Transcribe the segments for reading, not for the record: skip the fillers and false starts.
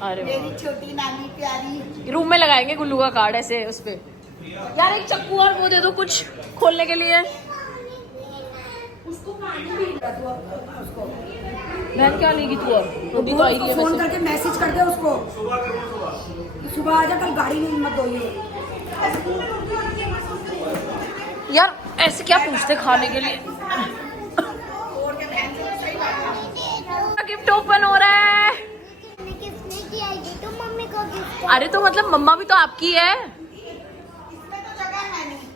अरे मेरी छोटी नानी प्यारी। रूम में लगाएंगे गुल्लू का कार्ड ऐसे उस पे। यार एक चक्कू और वो दे दो कुछ खोलने के लिए। उसको पानी भी उसको बहन क्या लेगी तू? और रोटी तो आएगी। फोन करके मैसेज कर दे उसको सुबह आ जा, कल गाड़ी में मत धोइए। यार ऐसे क्या पूछते खाने के लिए? गिफ्ट ओपन हो रहा है। किसने किया ये? तो मम्मी को गिफ्ट। अरे तो मतलब मम्मा भी तो आपकी है। इसमें तो जगह है नहीं।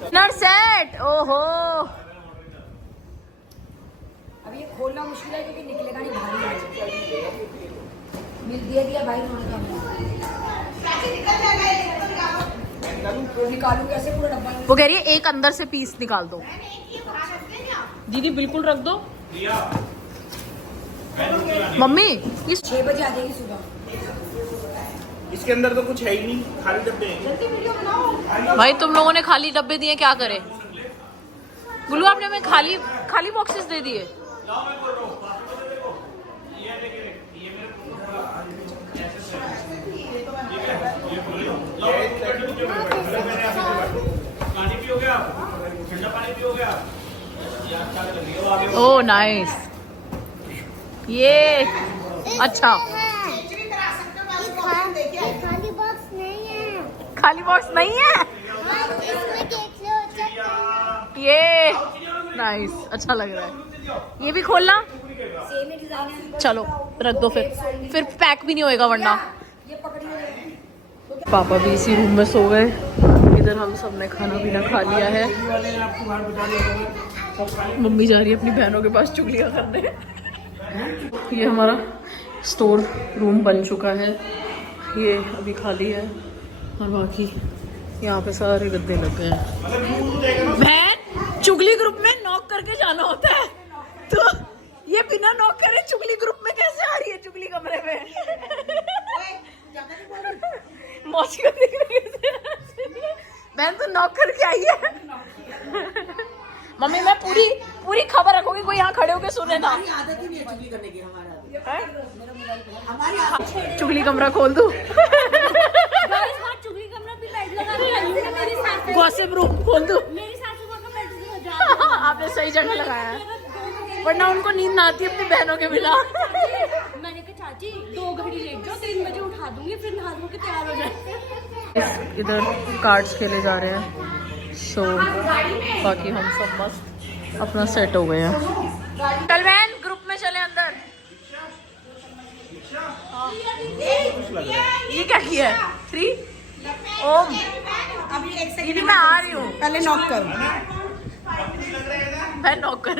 Dinner set. ओहो अब ये खोलना मुश्किल है क्योंकि निकलेगा नहीं, भारी है। मिल दिया भाई निकालू कैसे पूरा डब्बा? वो कह रही है एक अंदर से पीस निकाल दो। दीदी बिल्कुल रख दो। मम्मी ये 6 बजे आ जाएगी सुबह। इसके अंदर तो कुछ है ही नहीं, खाली डब्बे हैं। भाई तुम लोगों ने खाली डब्बे दिए, क्या करे? गुल्लू आपने हमें खाली खाली बॉक्सेस दे दिए। Oh nice. ये अच्छा खाली बॉक्स नहीं है। खाली बॉक्स नहीं है। इसमें केक से हो सकता है। ये नाइस, अच्छा लग रहा है। ये भी खोलना। सेम ही डिजाइन है। चलो रख दो, फिर पैक भी नहीं होएगा वरना। ये पकड़िए। पापा भी इसी रूम में सो गए। इधर हम सब ने खाना पीना खा लिया है। मम्मी जा रही है अपनी बहनों के पास चुगलियां करने। ये हमारा स्टोर रूम बन चुका है, ये अभी खाली है और बाकी यहाँ पे सारे गद्दे लग गए हैं। बहन चुगली ग्रुप में नॉक करके जाना होता है, तो ये बिना नॉक करे चुगली ग्रुप में कैसे आ रही है? चुगली कमरे में मौसी को देख रही है। बहन तो नॉक करके आई है। मम्मी मैं पूरी खबर रखूंगी, कोई यहाँ खड़े होके सुने ना। आदत ही नहीं है चुगली करने की हमारा। चुगली कमरा खोल दूं? चुगली कमरा भी लाइट लगा के आई है मेरी सास। गॉसिप रूम खोल दूं? मेरी सासू का बेड आपने सही जगह लगाया है, वरना उनको नींद ना आती अपनी बहनों के बिना। मैंने कहा चाची 2 घड़ी लेट जाओ, 3 बजे उठा दूंगी, फिर नहा धो के तैयार हो जाए। इधर कार्ड्स खेले जा रहे हैं, सो बाकी हम सब मस्त अपना सेट हो गए हैं। चल बहन ग्रुप में चले अंदर। हाँ। ये क्या किया है? 3 ओम अभी एक दीदी सेकंड मैं आ रही हूँ। पहले नॉक कर। मैं नौकर।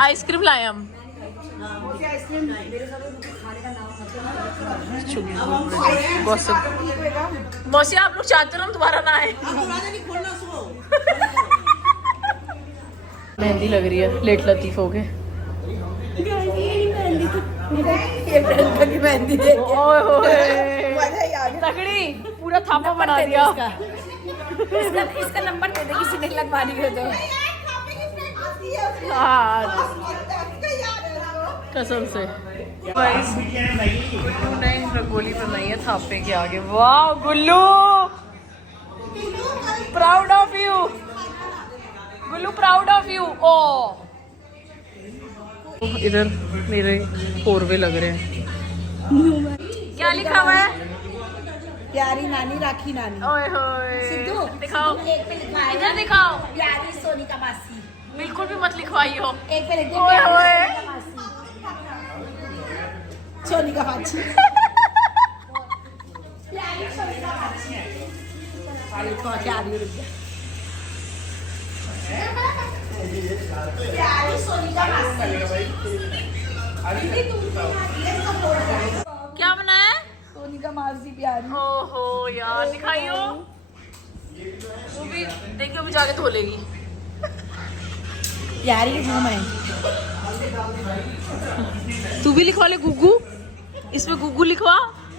आइसक्रीम लाए हम। मौसी आप लोग चाहते हो हम दोबारा ना आए। मेहंदी लग रही है, लेट लतीफ हो गए। मेहंदी तगड़ी पूरा थापा बना दिया। इसका नंबर दे दे किसी ने लगवानी हो तो। कसम से गुल्लू ने रंगोली बनाई है थापे के आगे। वाह Gullu, proud of you Gullu, proud of you. ओ इधर मेरे पोरवे लग रहे हैं। क्या लिखा हुआ है? प्यारी नानी राखी नानी। ओए होए सिद्धू दिखाओ, एक पे लिखा है इधर दिखाओ। प्यारी सोनिका मासी। बिल्कुल भी मत लिखवाई हो। एक पे लिख दे ओए प्यारी होए। सोनिका मासी। सोनिका मासी। प्यारी सोनिका मासी। अरे तो क्या आ रही है? प्यारी सोनिका मासी। क्या बनाया है? सोनिका मासी प्यारी। ओहो यार दिखाइयो। वो भी देखिए अभी जाके धो लेगी। प्यारी रूम है। तू भी लिखवा ले गुग्गू, इसमें गुग्गू लिखवा,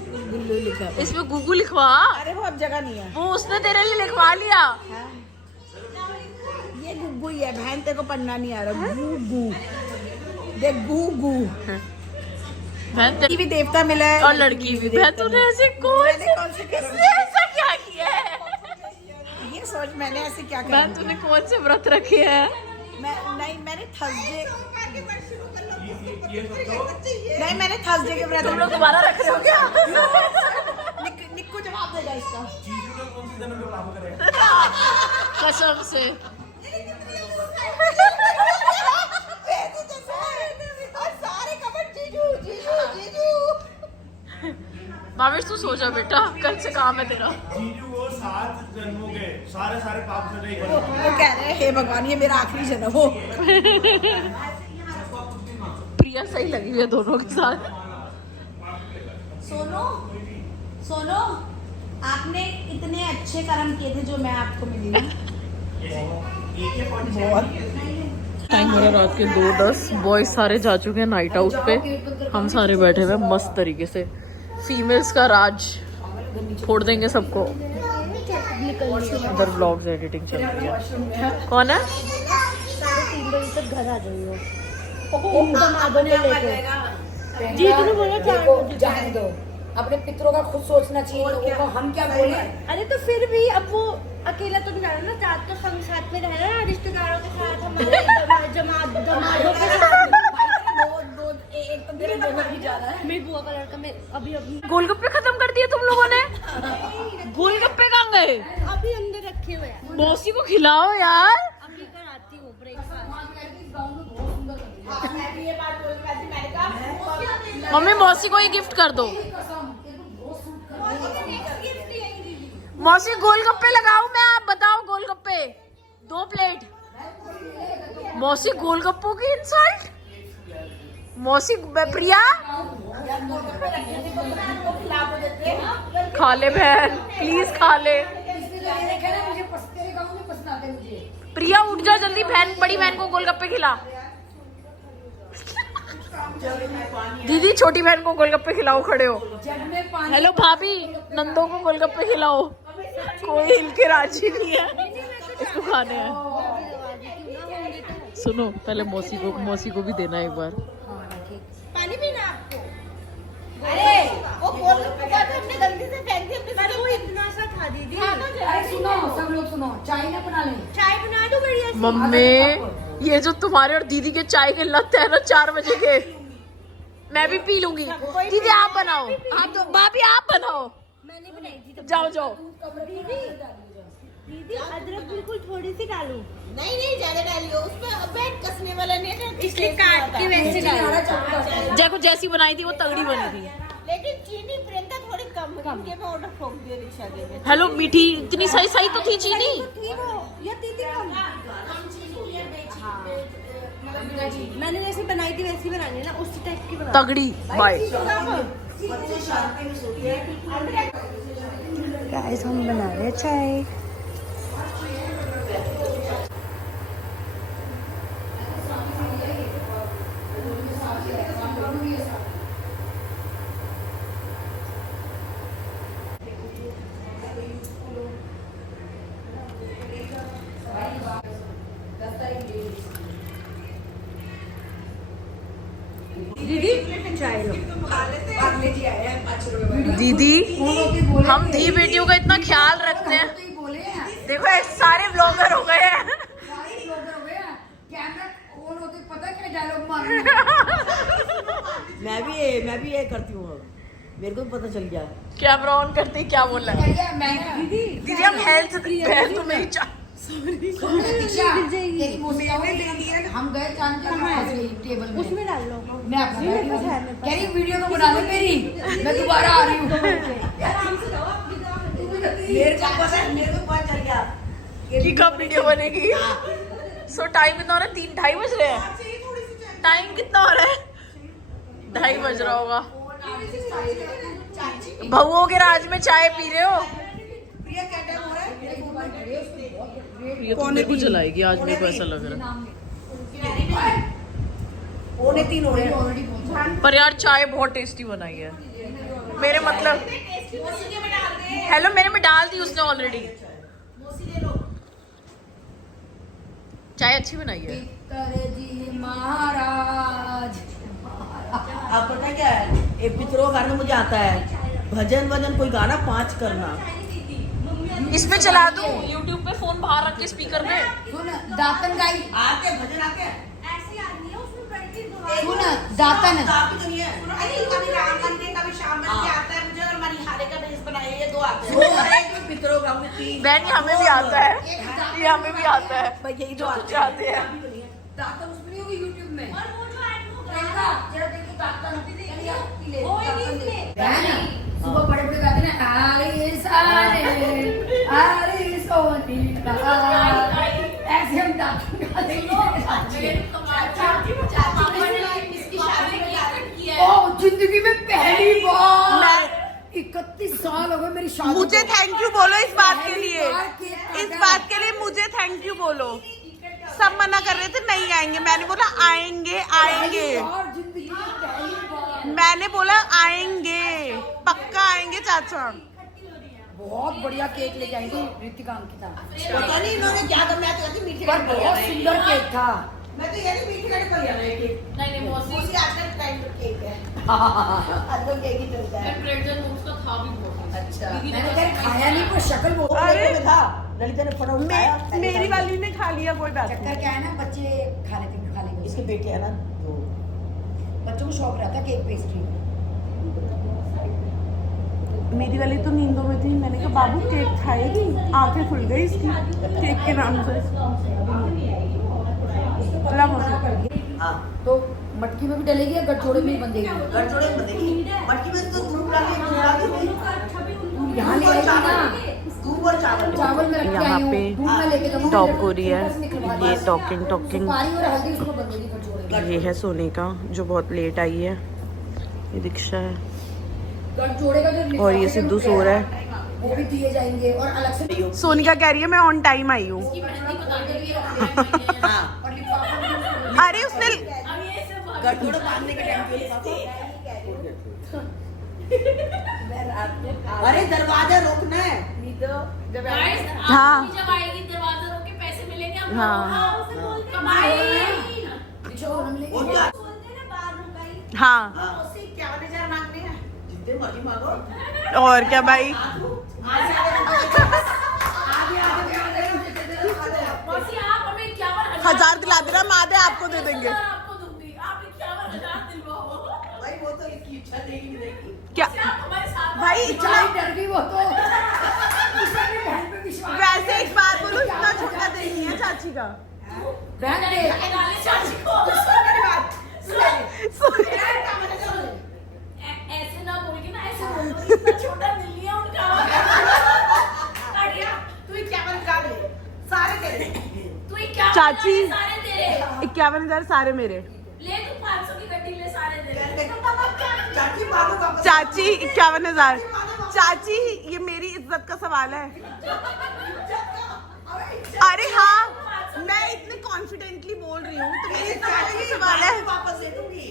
गुल्लू लिखा। इसमें गुग्गू लिखवा। अरे वो अब जगह नहीं है। वो उसने तेरे लिए लिखवा लिया। हाँ। ये गुग्गू ही है बहन, तेरे को पन्ना नहीं आ रहा। गुग्गू देख गुग्गू। बहन भी देवता मिला है और लड़की भी। बहन तूने ऐसे किसने ऐसा क्या किया है? ये सोच मैंने ऐसे क्या किया। बहन तूने कौन से व्रत रखे हैं? मैंने थर्सडे नहीं, मैंने थर्सडे के व्रत। तुम लोग दोबारा रख रहे हो क्या? निक्कू जवाब देगा इसका। कसम से। भावेश तू सो जा बेटा, कल से काम है तेरा। जीजू वो 7 जन्मों के सारे पाप से नहीं वो कह रहे हैं हे भगवान ये मेरा आखिरी जन्म हो। प्रिया सही लगी हुई है दोनों के साथ। सोनो आपने इतने अच्छे कर्म किए थे जो मैं आपको मिली ना। टाइम हो रहा रात के 2:10। बॉयज सारे जा चुके हैं नाइट आउट पे, हम सारे बैठे हुए मस्त तरीके से। फीमेल्स का राज फोड़ देंगे सबको। उधर व्लॉग्स एडिटिंग चल रही है। कौन है? 3:30 बजे तक घर आ जाइए जीजू ने बोला 4 बजे। जाने दो, अपने पितरों का खुद सोचना चाहिए। लोगों को हम क्या बोले? अरे तो फिर भी अब वो अकेला तो नहीं रहना ना, रात का संग साथ में रहना ना, रिश्तेदारों के साथ, हमारे दमादों के साथ। एक तो मेरे दोनों भी जा रहा है। मेरी बुआ का लड़का मैं अभी गोलगप्पे खत्म कर दिए तुम लोगों ने? गोलगप्पे कहाँ गए? अभी अंदर रखे हुए हैं। मौसी को खिलाओ यार। अभी कराती हूँ ब्रेकफास्ट। मम्मी मौसी को ही गिफ्ट कर दो। मौसी गोलगप्पे लगाओ मैं, आप बताओ गोलगप्पे 2 प्लेट। मौसी गोलगप्पों की इंसल्ट। मौसी प्रिया खा ले बहन प्लीज खा ले। प्रिया उठ जा जल्दी, बहन बड़ी बहन को गोलगप्पे खिला। दीदी छोटी बहन को गोलगप्पे खिलाओ, खड़े हो। हेलो भाभी नंदो को गोलगप्पे खिलाओ। कोई हिल के राजी नहीं है, इसको खाने हैं। सुनो पहले मौसी को भी देना एक बार। पानी पीना आपको? अरे वो गोलगप्पे का हमने गलती से फेंक दिया, पर वो इतना सा था दीदी। अरे सुनो सब लोग सुनो, चाय ना बना लें। चाय बना दो बढ़िया सी। मम्मी ये जो तुम्हारे और दीदी के चाय के लत है ना 4 बजे के, मैं भी पी लूंगी। दीदी आप बनाओ, आप तो भाभी आप बनाओ। मैंने बनाई थी तब। जाओ दीदी अदरक बिल्कुल थोड़ी सी डालूं? नहीं ज्यादा डालियो, उसमें बेड कसने वाला नहीं है, इसलिए काट के वैसे डालूं। जैको जैसी बनाई थी वो तगड़ी बनी थी। लेकिन चीनी प्रियंका थोड़ी कम के मैं ऑर्डर ठोक दिया रिक्शा के लिए। हेलो मीठी इतनी सही तो थी चीनी। या दीदी कम? मैंने जैसे बनाई थी वैसी बनानी है ना, उसी टाइप की बना। तगड़ी बाय। गाइस हम बना रहे हैं चाय। दीदी हम धी बेटियों का इतना ख्याल रखते हैं। देखो ऐसे सारे ब्लॉगर हो गए हैं। मैं भी ये करती हूँ, मेरे को भी पता चल गया। कैमरा ऑन करते ही क्या बोल रहा है? दीदी हम हेल्थ तो मेरी हम गए टेबल में, उसमें डाल लो। मैं कह रही वीडियो तो बना ले मेरी, मैं दोबारा आ रही हूँ। मेरे को पता चल गया कि कब वीडियो बनेगी। सो टाइम कितना हो रहा है? 3-2:30 बज रहे हैं। टाइम कितना हो रहा है? 2:30 बज रहा होगा। बहुओं के राज में चाय पी रहे हो? पौने को जलाएगी आज, मेरे को ऐसा लग रहा है। 2:45 हो रहे हैं। पर यार चाय बहुत टेस्टी बनाई है। मेरे मतलब हेलो मेरे में डाल दी उसने ऑलरेडी। चाय अच्छी बनाई है। पितर जी महाराज। आप पता क्या है, ये पितरों का गाना मुझे आता है, भजन वजन कोई गाना 5 करना। इसमें चला दूं YouTube पे, फोन बाहर रख के स्पीकर पे। सुन दातन गाई, आते भजन आते हैं। ऐसे आदमी है उसमें बैठ के सुन दातन। काफी तो नहीं है। कभी रामन के कभी शाम के आता है मुझे, और मनिहारे का ड्रेस बनाए, ये 2 आते हैं। सुनो, एक में पितरों का हमें 3। बहन ये हमें भी आता है, ये हमें भी आता है भाई यही जो तो तुझे आते हैं। दातन उसमें नहीं होगी यूट्यूब में। और वो जो एड प्रियंका, जरा देखो दातन ले होएगी दातन ले। इसमें। बहन, सुबह बड़े बड़े गाते हैं आरे सारे आरे सोनी का, ऐसे हम दातन गाते हैं। ओ जिंदगी में पहली बार 31 साल हो गए मेरी शादी मुझे को। थैंक यू बोलो इस बात के पहली लिए, बार केक इस काटा बात के लिए मुझे थैंक यू बोलो। सब मना कर रहे थे नहीं आएंगे, मैंने बोला आएंगे आएंगे, और जिंदगी में पहली बार मैंने बोला आएंगे, पक्का आएंगे चाचा। बहुत बढ़िया केक लेके आएंगे रितिका अंकिता, पता नहीं इन्होंने क्या करना है, तो मीठे पर बहुत सुंदर केक था। मैं तो ये मीठे का कर लिया है केक। नहीं मौसी उसी आजकल टाइम पर केक है, आजकल केक ही चलता है। ब्रेड उसका खा भी बहुत। अच्छा, मैंने कहा खाया नहीं पर शक्ल बहुत अरे! में था। ललिता ने फटा उठाया। मेरी वाली ने खा लिया, कोई बात चक्कर क्या है ना, बच्चे खा लेते हैं, खा लेंगे। इसके बेटे है ना वो, बच्चों को शौक रहता है केक पेस्ट्री। मेरी वाली तो नींदों में थी, मैंने कहा बाबू केक खाएगी, आंखें खुल गई इसकी केक के नाम से। हाँ तो मटकी में भी डलेगी या गठजोड़े में ही बंधेगी? गठजोड़े में बंधेगी, मटकी में तो दूध डाल के यहाँ ले आएगी ना, दूध और चावल। चावल में रख के यहाँ आई हूँ, पे दूध में लेके जाऊँगी, टॉक हो रही है, बस निकलवा ये दी। टॉकिंग सुपारी और हल्दी उसमें बंधेगी गठजोड़े में। ये है सोने का जो बहुत लेट आई है, ये दीक्षा है गठजोड़े का जो और ये सिद्धू सो रहा है। वो भी दिए जाएंगे और अलग से सोनिका कह रही है मैं ऑन टाइम आई हूँ। हाँ, और लिफाफा भी उसमें अरे उसने गठजोड़े बांधने के टाइम पे अरे दरवाजा रोकना है। हाँ जब आएगी दरवाजा रोक के पैसे मिलेंगे हमको। हाँ रिक्शा को हम लेंगे। और क्या? हाँ हाँ, उससे 51,000 मांगने हैं, जितने मर्जी मांगो। और क्या भाई, आगे मौसी आप हमें 51,000 1000 दिला देना, मादे आपको दे देंगे। आपको दूंगी, आप 51,000 दिलवाओ। भाई वो तो इसकी इच्छा नहीं मिलेगी। क्या आप हमारे साथ भाई इतना, बेचारी डर गई वो तो। उसने अपनी बहन पे विश्वास वैसे एक बात बोलो, इतना छोटा दिल नहीं है चाची का। बहन दे। डाले चाची को। ऐसे ना बोल के ना, ऐसे बोल दो, इतना छोटा दिल नहीं है उनका। तू 51 निकाल ले, सारे तेरे। तू 51,000 चाची। सारे तेरे। 51,000 सारे मेरे। ले तू 500 की गड्डी ले, सारे तेरे। चाची मांगो वापस। चाची 51,000। चाची ये मेरी इज्जत का सवाल है। अरे हाँ, मैं इतने कॉन्फिडेंटली बोल रही हूँ तो मेरी इज्जत का सवाल है। वापस दे दूंगी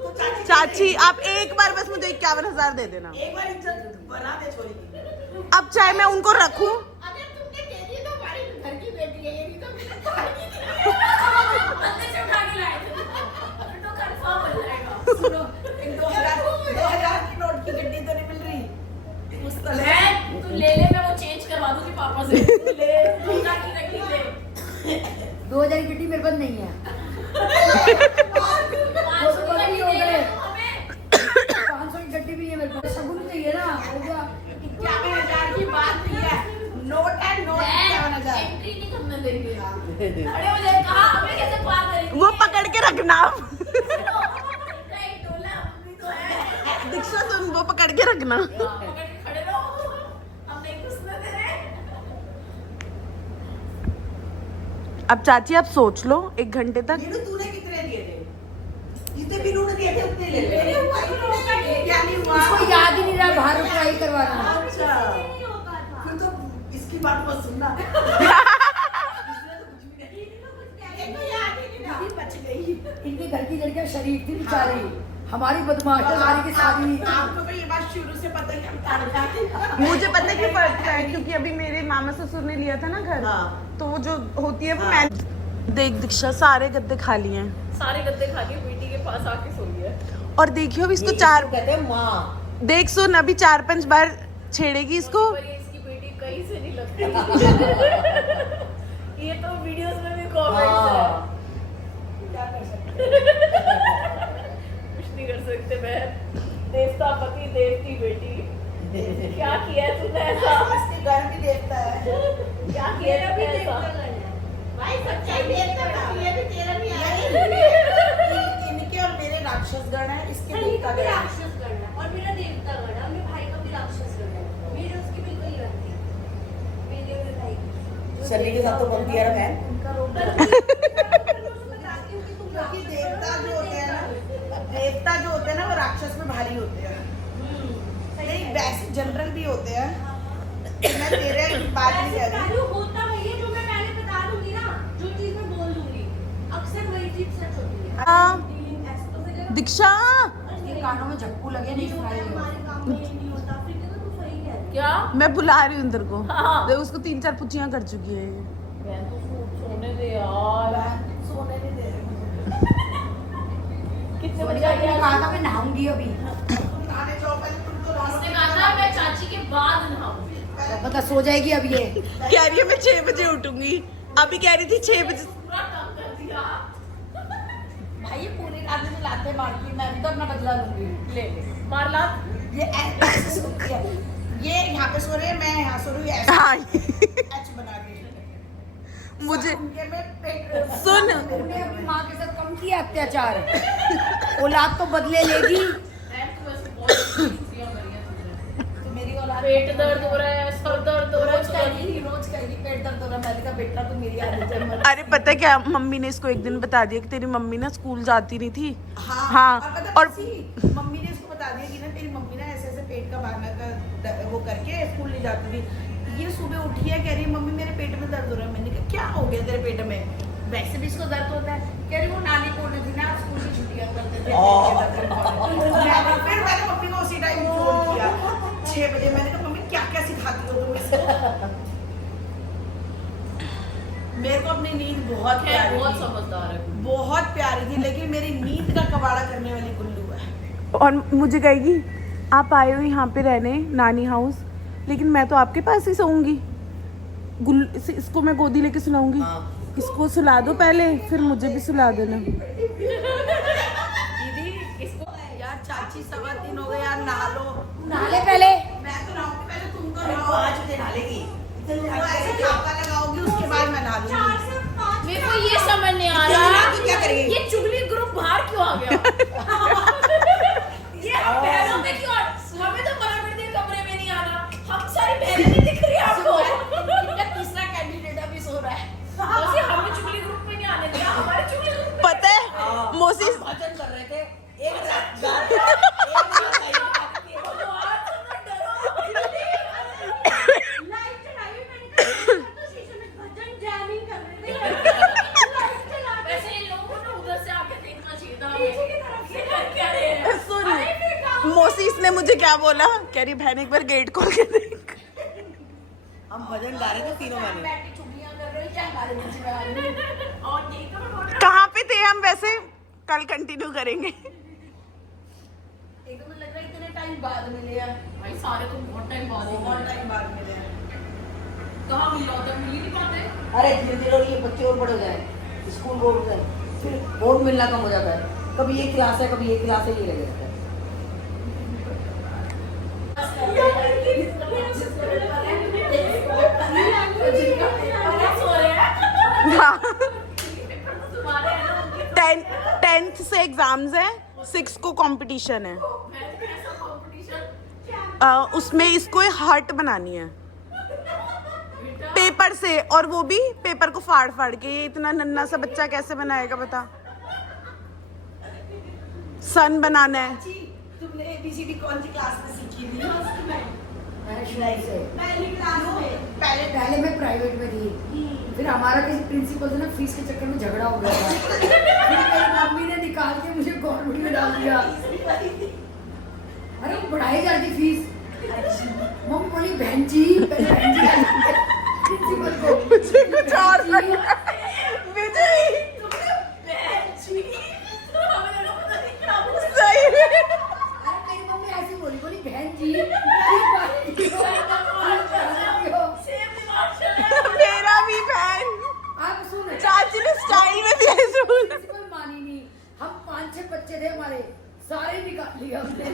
तो चाची आप एक बार बस मुझे 51,000 दे देना। एक बार इज्जत बना दे छोरी की। अब चाहे मैं उनको रखूं, अगर तुमने दे दी तो हमारी घर की बेटी है, ये नहीं तो मेरे घर की थी। अंदर से उठा के लाए थे। फिर तो कंफर्म हो जाएगा। सुनो, इन 2,000 की नोट की गड्डी तो नहीं मिल रही। उस मैं तू ले मैं वो चेंज करवा दूंगी पापा से। ले 2,000 की गड्डी ले। 2000 की गड्डी मेरे पास नहीं है। 500 की गड्डी दे दे तू हमें। 500 की गड्डी भी नहीं है मेरे पास। शगुन चाहिए ना, हो गया। 51,000 की बात नहीं है, नोट है नोट 51,000। एंट्री नहीं करने देंगे। अरे मुझे कहा हमें कैसे पार करेंगे? वो पकड़ के रखना। नहीं डोला अपनी तो है। दीक्षा सुन, वो पकड़ के रखना। पकड़ के खड़े रहो, हम नहीं घुसने दे रहे। अब चाची आप सोच लो 1 घंटे तक। मीनू तूने कितने दिए थे? जितने मीनू ने दिए थे उतने ले ले। क्या नहीं हुआ? इसको याद ही नहीं रहा बाहर ट्राई करवाना। अच्छा, फिर तो इसकी बात मत सुनना। इनके घर की लड़कियां शरीफ थी बेचारी, हमारी बदमाश सारी की सारी। आपको तो ये बात शुरू से पता ही हम तार जाते। मुझे पता है क्यों पड़ता है, क्योंकि अभी मेरे मामा ससुर ने लिया था ना घर, हाँ। तो वो जो होती है वो मैं देख दीक्षा सारे गद्दे खाली हैं सारे गद्दे खाली बेटी के पास आके सो गया। और देखियो अब इसको ये चार इसको कहते हैं माँ। देख सुन अभी 4-5 बार छेड़ेगी इसको। पर ये इसकी बेटी कहीं से नहीं लगती। ये तो वीडियोस में भी कमेंट्स है। हाँ। कुछ नहीं कर सकते बहन। देवता पति देवती बेटी। क्या किया है तूने ऐसा? इसके घर भी देखता है। क्या किया है तूने ऐसा? भाई सच्चाई देखता था ये भी तेरा नहीं आया। इनके और मेरे राक्षस गण है, इसके सनी देवता का भी गण है। राक्षस गण है और मेरा देवता गण है और मेरे भाई का भी राक्षस गण है। मेरे उसकी बिल्कुल नहीं बनती मेरे और मेरे भाई की। सनी के साथ तो बनती है ना बहन। उनका रोग मैं बताती हूँ कि तुम क्योंकि देवता जो होते हैं ना, देवता जो होते हैं ना वो राक्षस में भारी होते हैं। नहीं वैसे जनरल भी होते हैं। मैं तेरे बात नहीं कर रही। होता वही है जो मैं पहले बता दूंगी ना, जो चीज मैं बोल दूंगी अक्सर वही चीज सच होती है। हाँ। Dealing ऐसे तो फिर दीक्षा ये कानों में झप्पू लगे नहीं सुनाई दे। हमारे काम में ये नहीं होता फिर तो तू सही कह रही है। क्या? मैं बुला रही हूँ इंदर को। हाँ। देख उसको 3-4 पुच्चियां कर चुकी है ये। बहन तो सोने दे यार। सोने नहीं दे रहे मुझे। कितने मैंने बजे आई कहा था मैं नहाऊंगी अभी। नहाने जाओ पहले, तुम तो उसने कहा था मैं चाची के बाद नहाऊंगी। पता सो जाएगी अब ये। कह रही है मैं 6 बजे उठूंगी। अभी कह रही थी 6 बजे। पूरा काम कर दिया। भाई ये पूरी रात में लाते मारती, मैं भी तो अपना बदला लूंगी। ले ले मार लात। ये ऐसे सोती है, ये यहाँ पे सो रहे हैं, मैं यहाँ सो रही हूँ ऐसे हाँ एच बना के। मुझे उनके में पेट सुन तूने अपनी माँ के साथ कम किया अत्याचार। औलाद तो बदले लेगी। बहन तू वैसे बहुत खुशियां करी हैं तुझे। तो मेरी औलाद पेट दर्द हो रहा है, सर दर्द हो रहा रोज है। कहेगी पेट दर्द हो रहा है। मैंने कहा बेटा तू मेरी आदत है मत। अरे पता है क्या मम्मी ने इसको एक दिन बता दिया कि तेरी मम्मी ना स्कूल जाती नहीं थी। हाँ, हाँ, और पता और- मम्मी ने उसको बता दिया कि ना तेरी मम्मी ना ऐसे ऐसे पेट का बहाना कर वो करके स्कूल नहीं जाती थी। ये सुबह उठी है कह रही है मम्मी मेरे पेट में दर्द हो रहा है। मैंने कहा क्या हो गया तेरे पेट में? वैसे भी इसको दर्द होता है। कह रही वो नानी बोल रही थी ना स्कूल की छुट्टियां करते थे। फिर मैंने मम्मी को उसी टाइम फोन किया 6 बजे। मैंने कहा मम्मी क्या क्या सिखाती हो तुम इसे? मेरे को अपनी नींद बहुत खैर प्यारी बहुत थी, समझदार है। बहुत प्यारी थी, लेकिन मेरी नींद का कबाड़ा करने वाली गुल्लू है। और मुझे कहेगी आप आए हो यहाँ पे रहने नानी हाउस लेकिन मैं तो आपके पास ही सोऊंगी। इसको मैं गोदी लेके सुलाऊंगी। हाँ। इसको सुला दो पहले फिर मुझे भी सुला देना। दीदी इसको यार चाची 3 हो गए यार, नहा लो। नहा ले पहले। मैं तो नहाऊंगी पहले, तुम तो नहाओ। 5 बजे नहा लेगी। तुम ऐसे छापा लगाओगी उसके बाद मैं नहा लूंगी। मेरे को ये समझ नहीं आ नहा रहा के क्या करेगी? ये चुगली ग्रुप बाहर क्यों आ गया? ये हम बहनों में क्यों? हमें तो मना कर दिया कमरे में नहीं आना। हम सारी बहनें नहीं दिख रही आपको। इनका तीसरा कैंडिडेट अभी सो रहा है। वैसे हमने चुगली ग्रुप में नहीं आने दिया। हमारे चुगली ग्रुप में पता है मोसी हम भजन कर रहे थे। एक रात लाइट चलाई हुई मैंने कहा तो शीशे में भजन जैमिंग कर रहे थे। लाइट चला के वैसे इन लोगों को ना उधर से आके देखना चाहिए था पीछे की तरफ ये कर क्या रहे हैं? सुन मोसीस ने मुझे क्या बोला कह रही बहन एक बार गेट खोल के देख। हम भजन गा रहे थे तीनों वाले। बैठी चुगलियां कर रहे हो क्या हमारे बीच में आ रही है? और यही तो मैं बोल रहा कहाँ पे थे हम वैसे कल कंटिन्यू करेंगे। एकदम लग रहा है इतने टाइम बाद मिले हैं। हूँ। भाई सारे तो बहुत टाइम बाद ही बहुत मिले। टाइम बाद मिले हैं। तो हम मिला तो मिल ही नहीं पाते। अरे धीरे धीरे और ये बच्चे और बड़े हो जाए, स्कूल बोर्ड गए, फिर बोर्ड मिलना कम हो जाता है। कभी ये क्लास है कभी ये क्लास है, ये लगे रहता है। सो रहे हैं। हाँ तुम्हारे है ना उनकी 10th से एग्जाम्स है 6 को कंपटीशन है। मैथ में ऐसा कंपटीशन उसमें इसको हार्ट बनानी है पेपर से और वो भी पेपर को फाड़ फाड़ के। ये इतना नन्हा सा बच्चा कैसे बनाएगा बता। सन बनाना है। जी, तुमने ABCD कौन सी क्लास में सीखी थी? मैंने शुरू से। पहली क्लास में। पहले मैं प्राइवेट में थी। फिर हमारा किसी प्रिंसिपल से ना फीस के चक्कर में झगड़ा हो गया था। फिर मेरी मम्मी ने निकाल के मुझे गवर्नमेंट में डाल दिया। अरे वो बढ़ाई जाती फीस। मम्मी बोली बहन जी प्रिंसिपल को कुछ और मुझे सही में अरे मेरी मम्मी ऐसी बोली बहन जी मेरा भी बहन आप सुन चाची ने स्टाइल में भी ऐसे बोला। प्रिंसिपल मानी नहीं, हम 5-6 बच्चे थे हमारे, सारे निकाल लिए हमने।